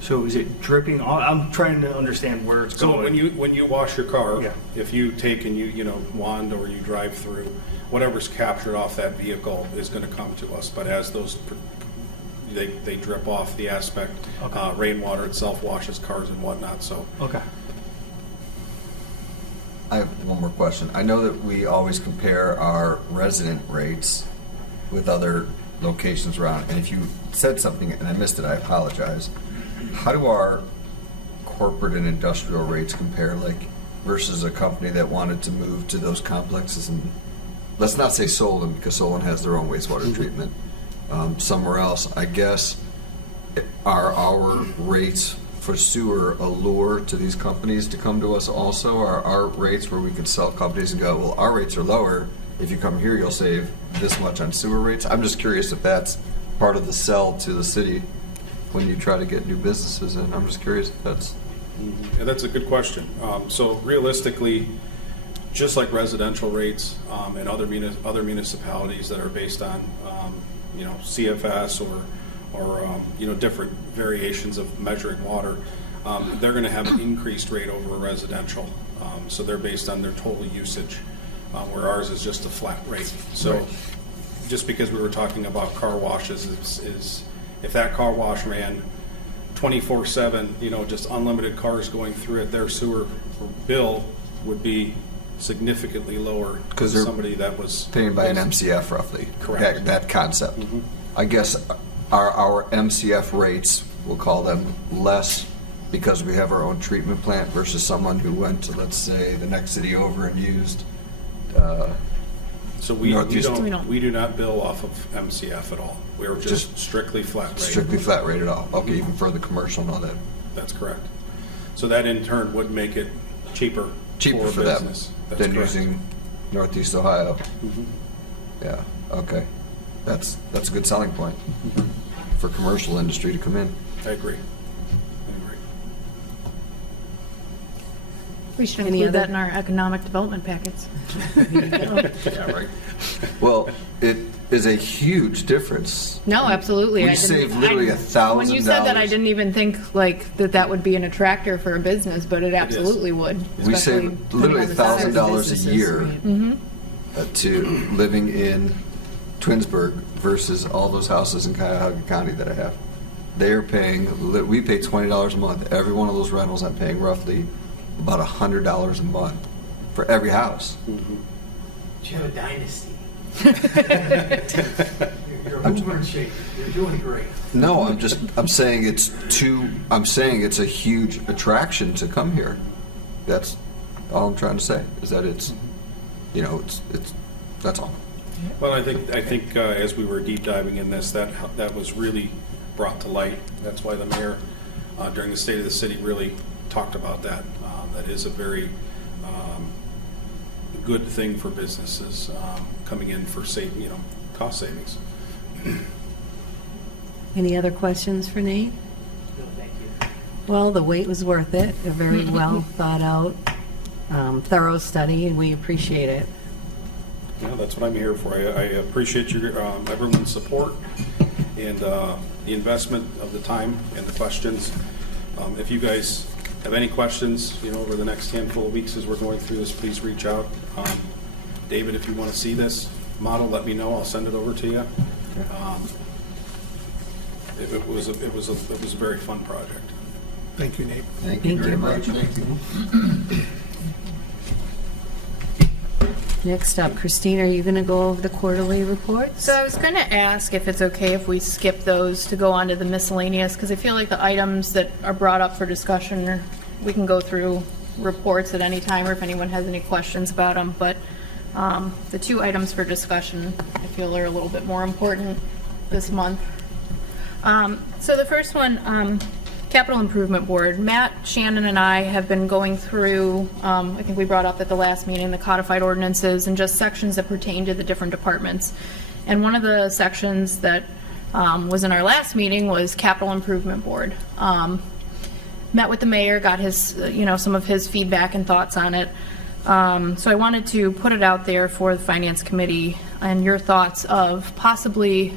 So is it dripping on? I'm trying to understand where it's So going. when you wash your car, Yeah. if you take and you wand or you drive through, whatever's captured off that vehicle is going to come to us. But as those they drip off the aspect, Okay. rainwater itself washes cars and whatnot. So Okay. I have one more question. I know that we always compare our resident rates with other locations around, and if you said something and I missed it, I apologize. How do our corporate and industrial rates compare, like, versus a company that wanted to move to those complexes? And let's not say Solon, because Solon has their own wastewater treatment. Somewhere else, I guess, are our rates for sewer a lure to these companies to come to us also? Are our rates where we could sell companies and go, well, our rates are lower. If you come here, you'll save this much on sewer rates? I'm just curious if that's part of the sell to the city when you try to get new businesses in. I'm just curious if that's... yeah, that's a good question. So realistically, just like residential rates and other municipalities that are based on CFS or different variations of measuring water, they're going to have an increased rate over a residential. So they're based on their total usage, where ours is just a flat rate. So Right. just because we were talking about car washes is if that car wash ran 24/7, just unlimited cars going through it, their sewer bill would be significantly lower than 'Cause they're somebody that was Paying by an MCF, roughly. Correct. That concept. I guess our MCF rates, we'll call them less because we have our own treatment plant versus someone who went to, let's say, the next city over and used. So we Northeast. do not bill off of MCF at all. We're just strictly flat rate. Strictly flat rate at all. Okay, even for the commercial and all that. That's correct. So that in turn would make it cheaper Cheaper for for them business. That's than correct. using Northeast Ohio. Yeah, okay. That's a good selling point for commercial industry to come in. I agree. We should Any include other- that in our economic development packets. Yeah, right. Well, it is a huge difference. No, absolutely. We I didn't- save literally $1,000. When you said that, I didn't even think like that would be an attractor for a business, but it absolutely would. We especially save depending literally on the size. $1,000 a businesses, year right. to living in Twinsburg versus all those houses in Cuyahoga County that I have. They're paying, we pay $20 a month. Every one of those rentals, I'm paying roughly about $100 a month for every house. You have a dynasty. You're uber in shape. You're doing great. No, I'm saying it's a huge attraction to come here. That's all I'm trying to say, is that it's that's all. Well, I think as we were deep diving in this, that was really brought to light. That's why the mayor, during the State of the City, really talked about that. That is a very good thing for businesses coming in for cost savings. Any other questions for Nate? No, thank you. Well, the wait was worth it. A very well thought out, thorough study, and we appreciate it. Yeah, that's what I'm here for. I appreciate your everyone's support and the investment of the time and the questions. If you guys have any questions, over the next handful of weeks as we're going through this, please reach out. David, if you want to see this model, let me know. I'll send it over to you. It was a very fun project. Thank you, Nate. Thank you very much. Next up, Christine, are you going to go over the quarterly reports? So I was going to ask if it's okay if we skip those to go on to the miscellaneous, because I feel like the items that are brought up for discussion, we can go through reports at any time, or if anyone has any questions about them. But the two items for discussion, I feel, are a little bit more important this month. So the first one, Capital Improvement Board. Matt, Shannon, and I have been going through, I think we brought up at the last meeting, the codified ordinances and just sections that pertain to the different departments. And one of the sections that was in our last meeting was Capital Improvement Board. Met with the mayor, got his, some of his feedback and thoughts on it. So I wanted to put it out there for the Finance Committee and your thoughts of possibly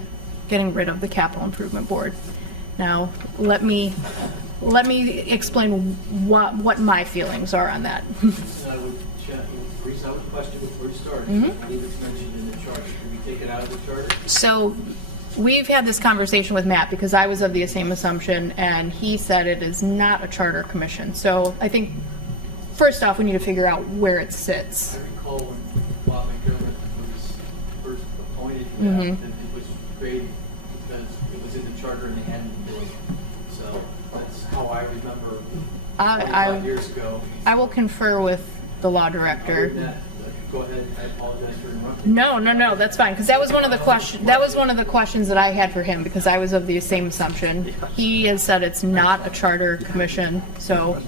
getting rid of the Capital Improvement Board. Now, let me explain what my feelings are on that. And I would, the reason I would question before you start, I believe it's mentioned in the charter. Can we take it out of the charter? So we've had this conversation with Matt because I was of the same assumption, and he said it is not a charter commission. So I think, first off, we need to figure out where it sits. I recall when Bob McDermott was first appointed, that it was created because it was in the charter and they hadn't been doing it. So that's how I remember 25 years ago. I will confer with the law director. Go ahead. I apologize for interrupting. No, that's fine, because that was one of the questions that I had for him, because I was of the same assumption. He has said it's not a charter commission, so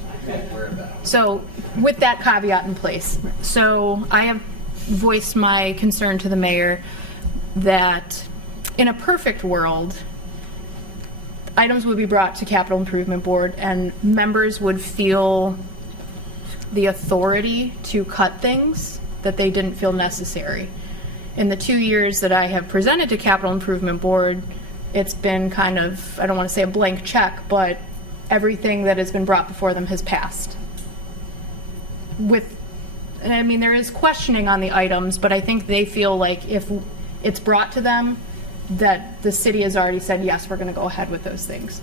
with that caveat in place. So I have voiced my concern to the mayor that in a perfect world, items would be brought to Capital Improvement Board and members would feel the authority to cut things that they didn't feel necessary. In the 2 years that I have presented to Capital Improvement Board, it's been kind of, I don't want to say a blank check, but everything that has been brought before them has passed. There is questioning on the items, but I think they feel like if it's brought to them, that the city has already said, yes, we're going to go ahead with those things.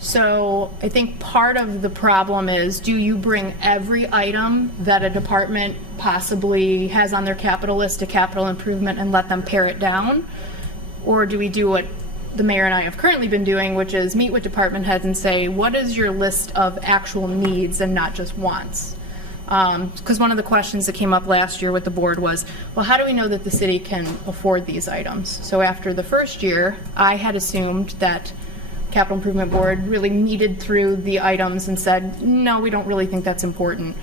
So I think part of the problem is, do you bring every item that a department possibly has on their capital list to capital improvement and let them pare it down? Or do we do what the mayor and I have currently been doing, which is meet with department heads and say, what is your list of actual needs and not just wants? Because one of the questions that came up last year with the board was, well, how do we know that the city can afford these items? So after the first year, I had assumed that Capital Improvement Board really meted through the items and said, no, we don't really think that's important.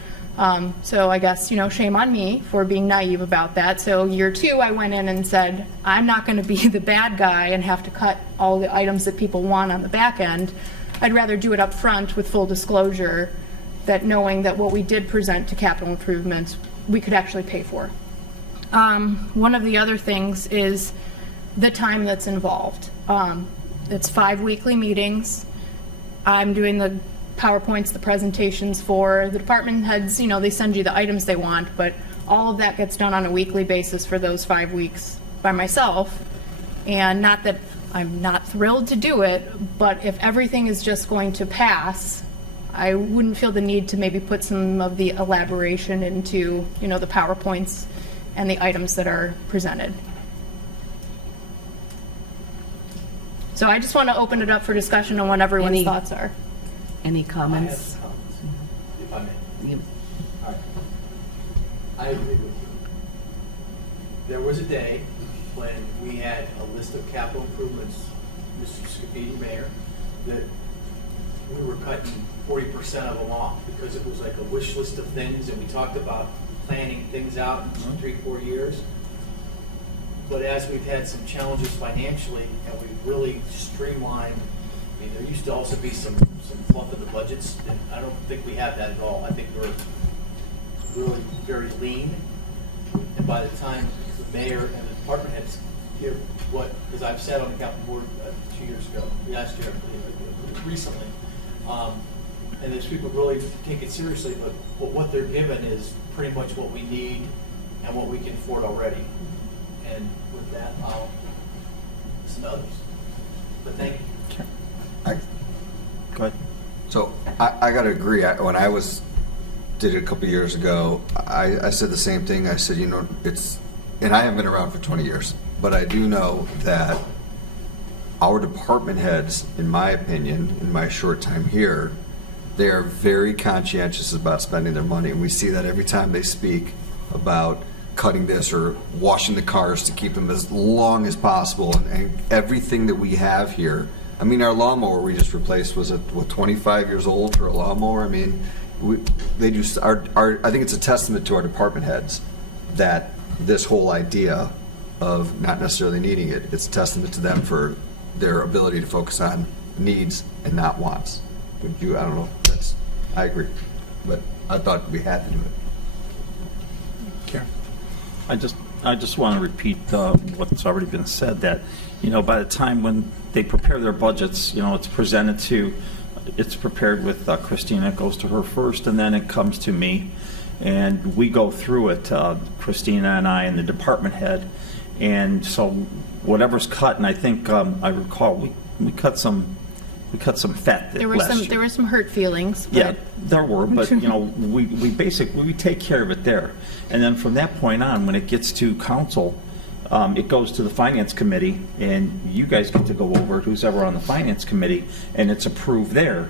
So I guess, shame on me for being naive about that. So year 2, I went in and said, I'm not going to be the bad guy and have to cut all the items that people want on the back end. I'd rather do it up front with full disclosure, that knowing that what we did present to capital improvements, we could actually pay for. One of the other things is the time that's involved. It's 5 weekly meetings. I'm doing the PowerPoints, the presentations for the department heads. They send you the items they want, but all of that gets done on a weekly basis for those 5 weeks by myself. And not that I'm not thrilled to do it, but if everything is just going to pass, I wouldn't feel the need to maybe put some of the elaboration into, the PowerPoints and the items that are presented. So I just want to open it up for discussion on what everyone's Any- thoughts are. Any I have comments? some comments, if I may. You- I agree with you. There was a day when we had a list of capital improvements, Mr. Scafidi, Mayor, that we were cutting 40% of them off because it was like a wish list of things, and we talked about planning things out in 3-4 years. But as we've had some challenges financially, and we've really streamlined, I mean, there used to also be some fluff in the budgets, and I don't think we have that at all. I think we're really very lean. And by the time the mayor and the department heads hear because I've sat on the capital board 2 years ago, last year, recently, and those people really take it seriously, but what they're given is pretty much what we need and what we can afford already. And with that, I'll listen to others. But thank you. Go ahead. So I got to agree. When I did it a couple years ago, I said the same thing. I said, and I haven't been around for 20 years, but I do know that our department heads, in my opinion, in my short time here, they are very conscientious about spending their money. And we see that every time they speak about cutting this or washing the cars to keep them as long as possible. And everything that we have here, I mean, our lawnmower we just replaced was 25 years old for a lawnmower. I mean, I think it's a testament to our department heads that this whole idea of not necessarily needing it, it's a testament to them for their ability to focus on needs and not wants. I don't know, I agree, but I thought we had to do it. I just want to repeat what's already been said, that, by the time when they prepare their budgets, it's prepared with Christina, it goes to her first, and then it comes to me, and we go through it, Christina and I and the department head, and so whatever's cut, and I think, I recall, we cut some fat There were last some year. there were some hurt feelings. But Yeah, there were, but we take care of it there. And then from that point on, when it gets to council, it goes to the finance committee, and you guys get to go over it, who's ever on the finance committee, and it's approved there.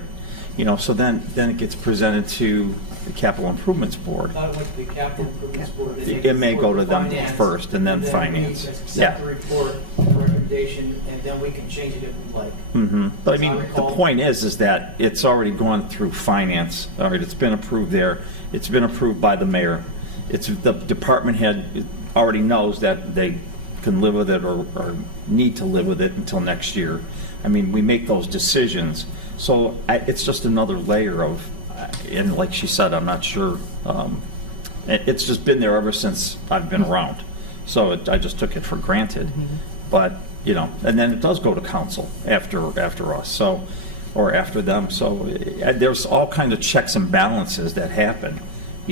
So then it gets presented to the capital improvements board. I thought it went to the capital improvements board. It may go to them Finance, first, and then we finance. accept Yeah. the report, the recommendation, and then we can change it if we like. But I As I mean, the recall- point is that it's already gone through finance. All right, it's been approved there. It's been approved by the mayor. It's the department head already knows that they can live with it or need to live with it until next year. I mean, we make those decisions. So it's just another layer of, and like she said, I'm not sure. It's just been there ever since I've been around. So I just took it for granted. But, and then it does go to council after us, so, or after them. So there's all kinds of checks and balances that happen,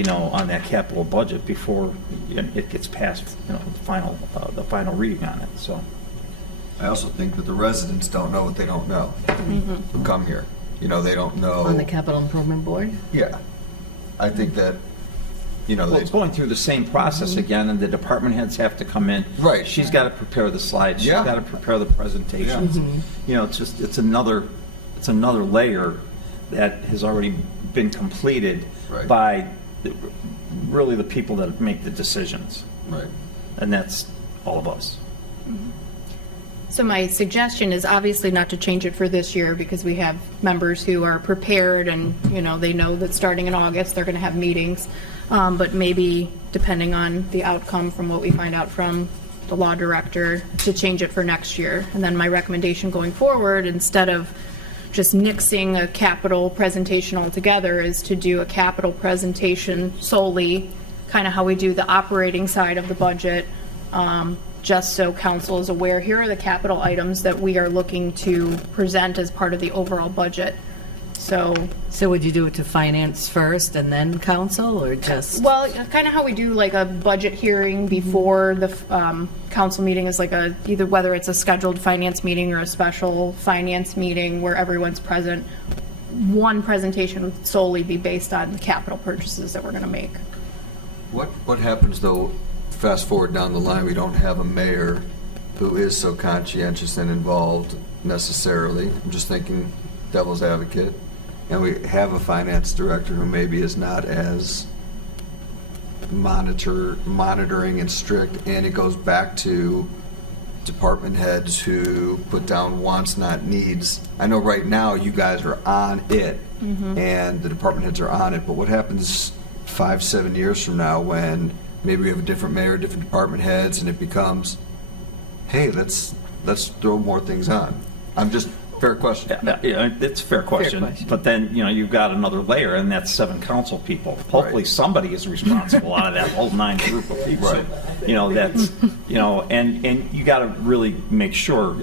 on that capital budget before it gets past, the final reading on it, so. I also think that the residents don't know what they don't know who come here. They don't know. On the capital improvement board? Yeah. I think that, Well, they, it's going through the same process again, and the department heads have to come in. Right. She's got to prepare the slides. She's Yeah. got to prepare the presentations. It's another layer that has already been completed Right. by really the people that make the decisions, right. and that's all of us. So my suggestion is obviously not to change it for this year, because we have members who are prepared and, they know that starting in August, they're going to have meetings. But maybe, depending on the outcome from what we find out from the law director, to change it for next year. And then my recommendation going forward, instead of just nixing a capital presentation altogether, is to do a capital presentation solely, kind of how we do the operating side of the budget, just so council is aware, here are the capital items that we are looking to present as part of the overall budget. So, would you do it to finance first and then council, or just? well, kind of how we do like a budget hearing before the council meeting is like either whether it's a scheduled finance meeting or a special finance meeting where everyone's present. one presentation would solely be based on the capital purchases that we're going to make. What happens though, fast forward down the line, we don't have a mayor who is so conscientious and involved necessarily. I'm just thinking devil's advocate. And we have a finance director who maybe is not as monitoring and strict, and it goes back to department heads who put down wants, not needs. I know right now you guys are on it, and the department heads are on it, but what happens 5-7 years from now when maybe we have a different mayor, different department heads, and it becomes, hey, let's throw more things on? I'm just, fair question. Yeah, it's a fair question. question. But then, you've got another layer, and that's 7 council people. Hopefully, Right. somebody is responsible out of that whole 9 group of people. Right. That's, and you got to really make sure,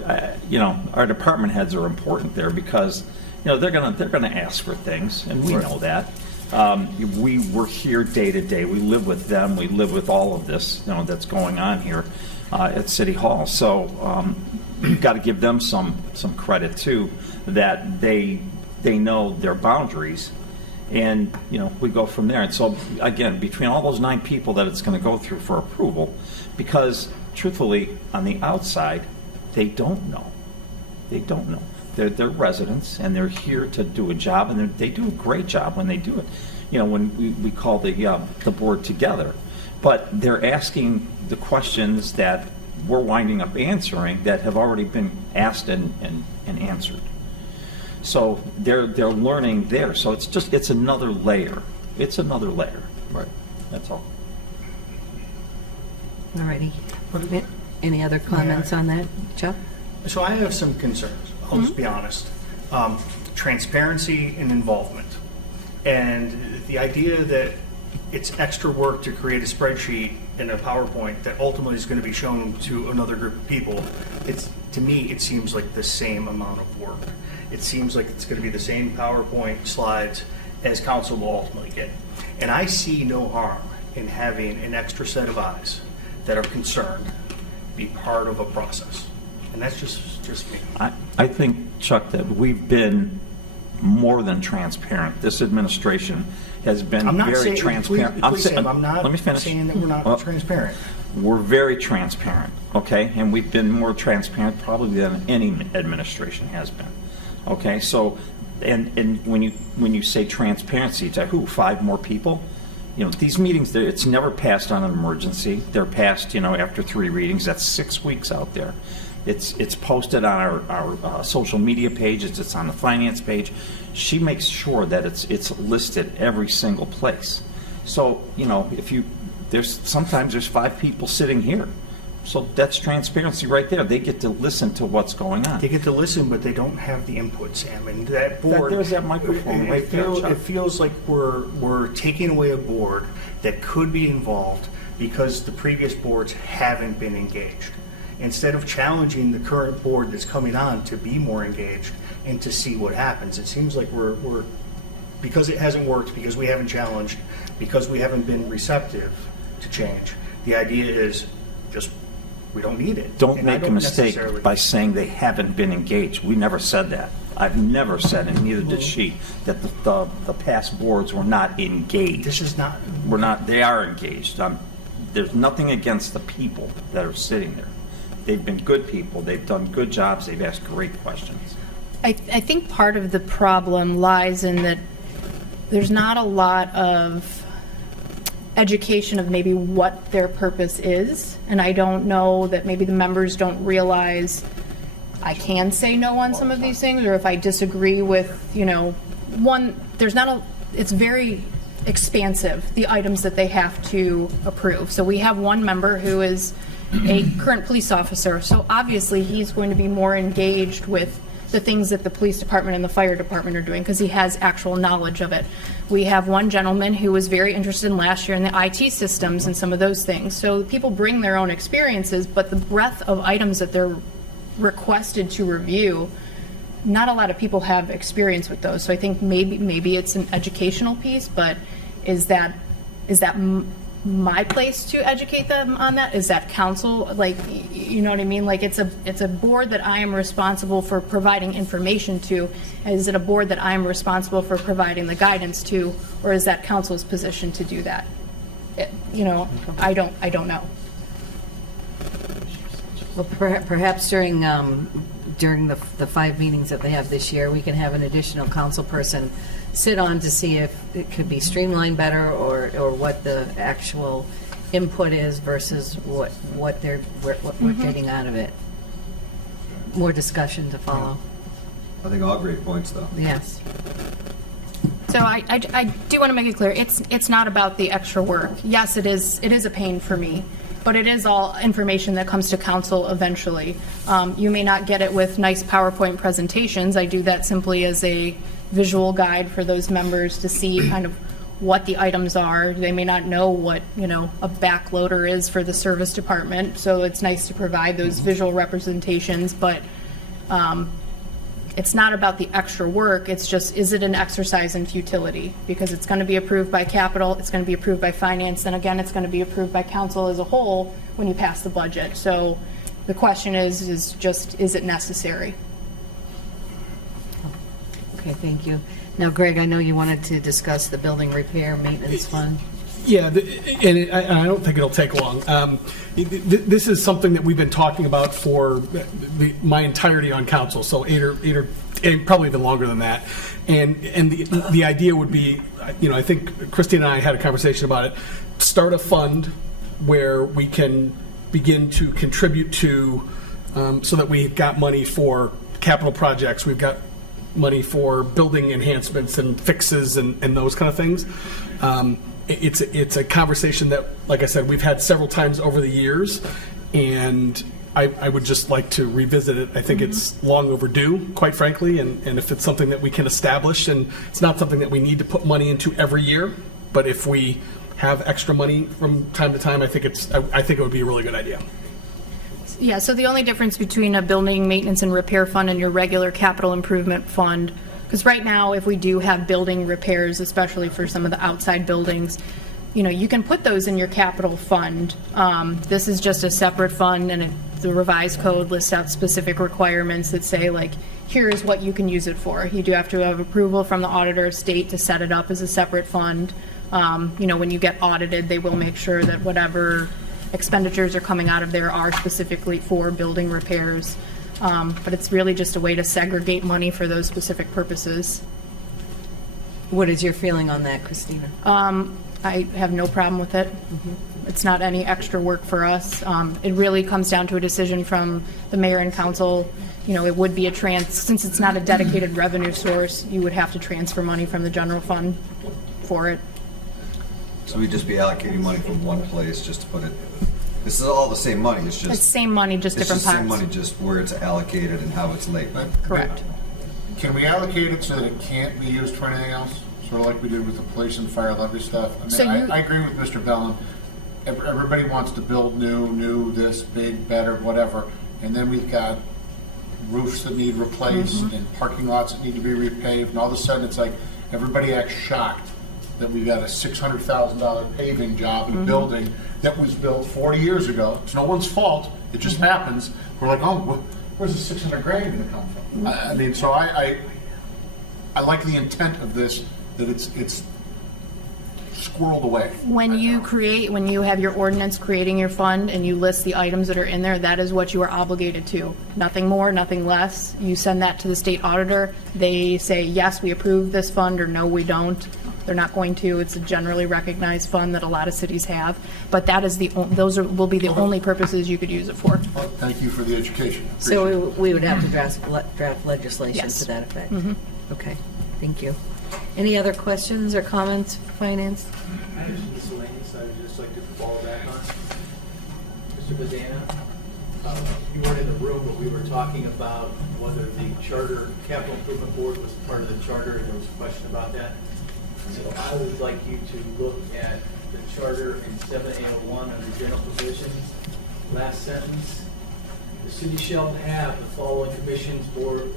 our department heads are important there because, they're gonna ask for things, and we know that. We're here day to day. We live with them. We live with all of this, that's going on here at City Hall. So you've got to give them some credit too, that they know their boundaries, and we go from there. And so again, between all those 9 people that it's going to go through for approval, because truthfully, on the outside, they don't know. They don't know. They're residents, and they're here to do a job, and they do a great job when they do it. When we call the board together, but they're asking the questions that we're winding up answering that have already been asked and answered. So they're learning there. So it's another layer. It's another layer. Right. That's all. Alrighty. Any other comments on that, Chuck? So I have some concerns, I'll just be honest. Transparency and involvement. And the idea that it's extra work to create a spreadsheet and a PowerPoint that ultimately is going to be shown to another group of people, to me, it seems like the same amount of work. It seems like it's going to be the same PowerPoint slides as council will ultimately get. And I see no harm in having an extra set of eyes that are concerned be part of a process. And that's just me. I think, Chuck, that we've been more than transparent. This administration has been I'm not very saying, transparent. please, Sam, I'm Let me not finish. saying that we're not Well, transparent. We're very transparent, okay? And we've been more transparent probably than any administration has been, okay? So, and when you say transparency, to who? 5 more people? These meetings, it's never passed on an emergency. They're passed, after 3 readings. That's 6 weeks out there. It's posted on our social media page. It's on the finance page. She makes sure that it's listed every single place. So sometimes there's 5 people sitting here. So that's transparency right there. They get to listen to what's going on. They get to listen, but they don't have the input, Sam. And that board, There's that microphone right there, Chuck. it feels like we're taking away a board that could be involved because the previous boards haven't been engaged. Instead of challenging the current board that's coming on to be more engaged and to see what happens, it seems like we're because it hasn't worked, because we haven't challenged, because we haven't been receptive to change. The idea is just we don't need it. Don't And I make a mistake necessarily- by saying they haven't been engaged. We never said that. I've never said, and neither did she, that the past boards were not engaged. This is not. We're not, they are engaged. There's nothing against the people that are sitting there. They've been good people. They've done good jobs. They've asked great questions. I think part of the problem lies in that there's not a lot of education of maybe what their purpose is, and I don't know that maybe the members don't realize I can say no on some of these things, or if I disagree with, it's very expansive, the items that they have to approve. So we have one member who is a current police officer, so obviously he's going to be more engaged with the things that the police department and the fire department are doing because he has actual knowledge of it. We have one gentleman who was very interested in last year in the IT systems and some of those things. So people bring their own experiences, but the breadth of items that they're requested to review, not a lot of people have experience with those. So I think maybe it's an educational piece, but is that my place to educate them on that. Is that council, like, you know what I mean? Like, it's a board that I am responsible for providing information to. Is it a board that I am responsible for providing the guidance to, or is that council's position to do that? You know, I don't know. Well, perhaps during the 5 meetings that they have this year, we can have an additional council person sit on to see if it could be streamlined better, or what the actual input is versus what we're getting out of it. More discussion to follow. I think all great points, though. Yes. So I do want to make it clear, it's not about the extra work. Yes, it is a pain for me, but it is all information that comes to council eventually. You may not get it with nice PowerPoint presentations. I do that simply as a visual guide for those members to see kind of what the items are. They may not know what, you know, a backloader is for the service department, so it's nice to provide those visual representations, but it's not about the extra work. It's just, is it an exercise in futility? Because it's going to be approved by capital, it's going to be approved by finance, and again, it's going to be approved by council as a whole when you pass the budget. So the question is it necessary? Okay, thank you. Now, Greg, I know you wanted to discuss the building repair maintenance fund. Yeah, and I don't think it'll take long. This is something that we've been talking about for my entirety on council, so eight or probably even longer than that. And the idea would be, you know, I think Christine and I had a conversation about it. Start a fund where we can begin to contribute to, so that we've got money for capital projects. We've got money for building enhancements and fixes and those kind of things. It's a conversation that, like I said, we've had several times over the years, and I would just like to revisit it. I think it's long overdue, quite frankly, and if it's something that we can establish, and it's not something that we need to put money into every year, but if we have extra money from time to time, I think it would be a really good idea. Yeah, so the only difference between a building maintenance and repair fund and your regular capital improvement fund, because right now, if we do have building repairs, especially for some of the outside buildings, you know, you can put those in your capital fund. This is just a separate fund, and the revised code lists out specific requirements that say, like, here's what you can use it for. You do have to have approval from the auditor of state to set it up as a separate fund. You know, when you get audited, they will make sure that whatever expenditures are coming out of there are specifically for building repairs. But it's really just a way to segregate money for those specific purposes. What is your feeling on that, Christina? I have no problem with it. It's not any extra work for us. It really comes down to a decision from the mayor and council. You know, it would be since it's not a dedicated revenue source, you would have to transfer money from the general fund for it. So we'd just be allocating money from one place just to put it, this is all the same money, it's just. It's same money, just different parts. It's just same money, just where it's allocated and how it's labeled. Correct. Can we allocate it so that it can't be used for anything else? Sort of like we did with the police and fire levy stuff? I mean, So I agree with Mr. Bellin. Everybody wants to build new, this, big, better, whatever. And then we've got roofs that need replaced and parking lots that need to be repaved. And all of a sudden, it's like everybody acts shocked that we've got a $600,000 paving job in a building that was built 40 years ago. It's no one's fault. It just happens. We're like, oh, where's the 600 grand going to come from? I mean, so I like the intent of this, that it's squirreled away. When you have your ordinance creating your fund and you list the items that are in there, that is what you are obligated to. Nothing more, nothing less. You send that to the state auditor. They say, yes, we approve this fund, or no, we don't. They're not going to. It's a generally recognized fund that a lot of cities have. But that is will be the only purposes you could use it for. Well, thank you for the education. So we would have to draft legislation Yes. to that effect? Okay, thank you. Any other questions or comments, finance? I have some miscellaneous I would just like to fall back on. Mr. Bazana, you weren't in the room, but we were talking about whether the charter, capital improvement board was part of the charter, and there was a question about that. So I would like you to look at the charter in 7801 under general provisions, last sentence. The city shall have the following commissions, boards,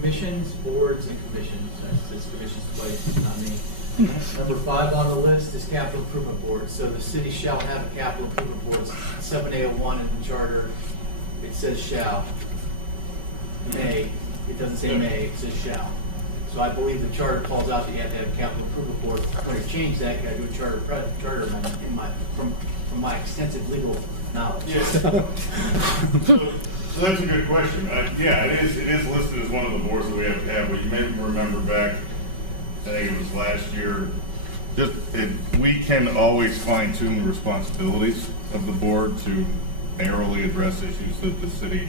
and commissions. It says commissions twice, not me. Number 5 on the list is capital improvement board. So the city shall have a capital improvement board. 7A01 in the charter, it says shall. May, it doesn't say may, it says shall. So I believe the charter calls out that you have to have a capital improvement board. When you change that, you gotta do a charter amendment from my extensive legal knowledge. So that's a good question. Yeah, it is listed as one of the boards that we have to have, but you may remember back, I think it was last year, we can always fine tune the responsibilities of the board to narrowly address issues that the city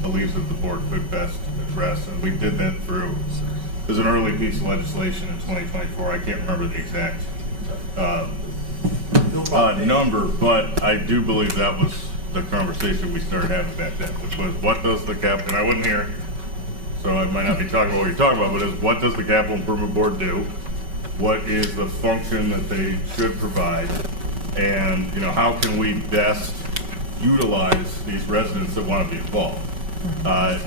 believes that the board could best address, and we did that through, there's an early piece of legislation in 2024, I can't remember the exact number, but I do believe that was the conversation we started having back then, which was what does the capital, and I wasn't here, so I might not be talking about what you're talking about, but is what does the capital improvement board do? What is the function that they should provide? And, you know, how can we best utilize these residents that want to be involved?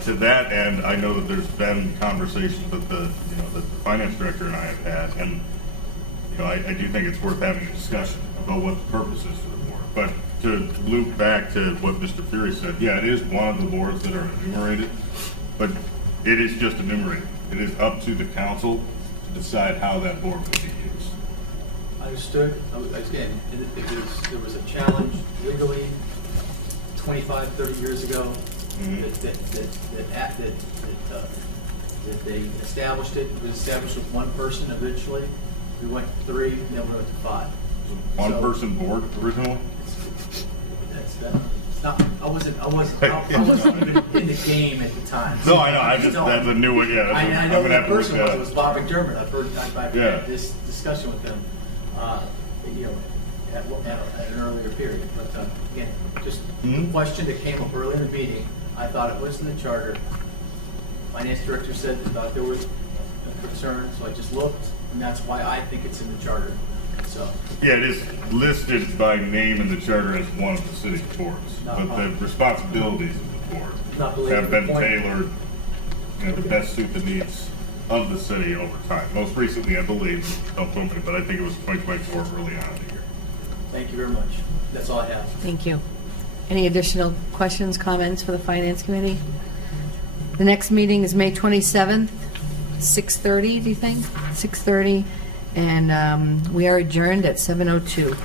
To that end, I know that there's been conversations that the finance director and I have had, and, you know, I do think it's worth having a discussion about what the purpose is for the board. But to loop back to what Mr. Fury said, yeah, it is one of the boards that are enumerated, but it is just enumerated. It is up to the council to decide how that board will be used. Understood. Again, there was a challenge legally 25, 30 years ago that they established it. It was established with one person eventually. We went to 3, and then we went to 5. One person board originally? It's not, I wasn't even in the game at the time. No, I know. That's a new one. Yeah, I know that person was Bob McDermott. I've had this discussion with him, at an earlier period. But again, just a question that came up earlier in the meeting. I thought it was in the charter. Finance director said they thought there was a concern, so I just looked, and that's why I think it's in the charter. So. Yeah, it is listed by name in the charter as one of the city boards, but the responsibilities of the board have been tailored, to best suit the needs of the city over time. Most recently, I believe, don't quote me, but I think it was 2024 early on in the year. Thank you very much. That's all I have. Thank you. Any additional questions, comments for the Finance Committee? The next meeting is May 27th, 6:30, do you think? 6:30, and we are adjourned at 7:02.